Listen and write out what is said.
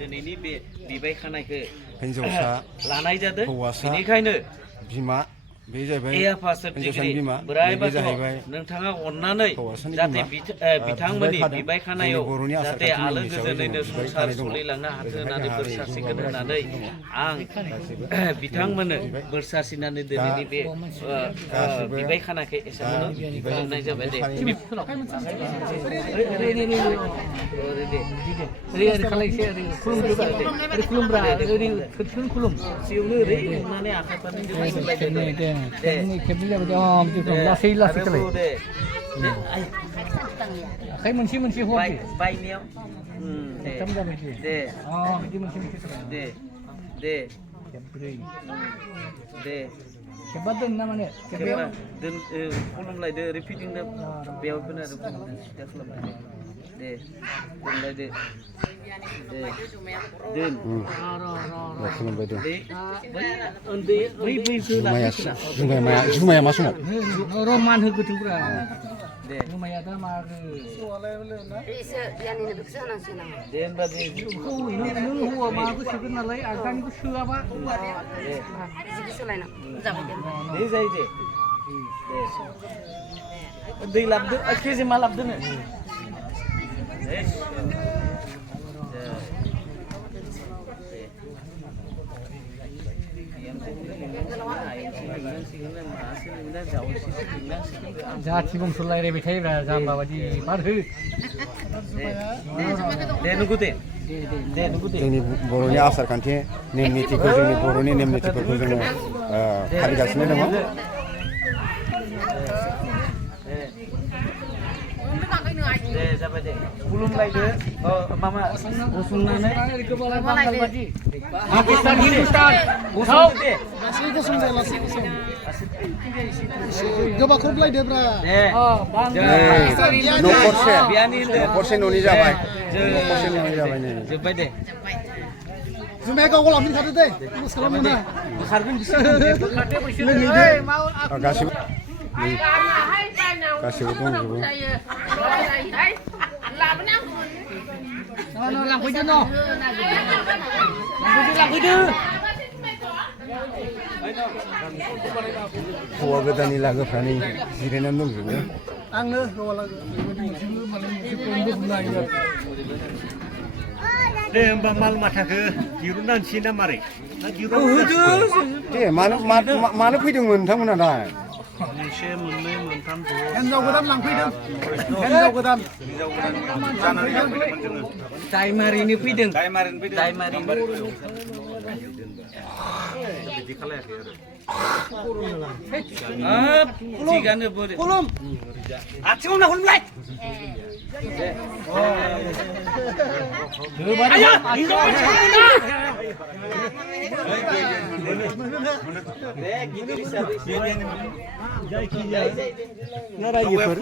दिनैनि बे बिबाय खानायखौ हिन्जावसा लानाय जादों हौवासा बेनिखायनो बिमा बे जाहैबाय ए आफा सोरजिगिरि बिमा बोराइ बे बाथौ जाहैबाय नोंथाङा अननानै हौवासानि जाहाथे बिमा बिथांमोननि बिबाय बिबाय खानायाव बर'नि आसार जाहाथे खान्थि आलो नेम हिसाबै गोजोनैनो जोङो बिबाय संसार खानाय दङ। सोलिलांनो हाथों होननानै ओजोंहाय बोर जोंहा सारस्रिगोन ओरै होननानै आं बिथांमोननो बोर सारस्रिनानै दिनैनि बे बिबाय खानायखौ एसेयावनो खालामनाय जाबाय दे लासै लासै खालाय आखाइ मोनसे मोनसे हर बायनायाव दे बिदि मोनसे मोनसे दे दे खेब्रै दे खेबा दोन ना माने खेबा दोन खुलुमलायदो ओरै फिदिंदो बेयाव फैना आरो सिदा खालामलायदो दे दोनलायदो दे दोन खुलुमबाय दे उन्दै जुमाया मा समाव रमान होगोथोंब्रा दे जुमाया दा मा दे होनबा दे नों हौवा माखौ सोगोन नालाय आगानिखौ सोआबा दे जायो दे दै लाबदो केजि मा लाबदोनो जाथि बंस' रायज्लायबाय थायोब्रा जाम्बा बायदि मार हो दे नंगौ दे दे नंगौ दे जोंनि बर'नि आसार खान्थि नेम निथिखौ जोंनि बर'नि नेम निथिफोरखौ जोङो फालिगासिनो दङ। दे जाबाय दे खुलुमलायदो मामा गसंनानै पाकिस्तान हिन्दुस्तान गसं दे लासै गसं दे लासै गसं गोबा खरबलायदोब्रा दे न'खरसे न'नि जाबाय न'खरसे न'नि जाबाय नै जोब्बाय दे जुमाया गाव लाफिन खादो दे बस खालामनो ना खारगोन गासिबो गासिबो दंजोबो लांफैदो न' लांफैदो हौवा गोदाननि लागोफ्रा नै जिरायनानै दंजोबो आंनो हौवा लागो दे होमबा माल माथाखौ दिरुननांसै ना मारै दे मानो फैदोंमोन नोंथांमोना दा मोनसे मोननै मोनथाम हिन्जाव गोदान लांफैदों हिन्जाव गोदान जानानै लांफैदोंमोन जोङो दायमारिनो फैदों दायमारिनो बिदि खालायाखै आरो थिगानो बोरै खुलुम आथिङाव ना हमलाय ना रायजोफोर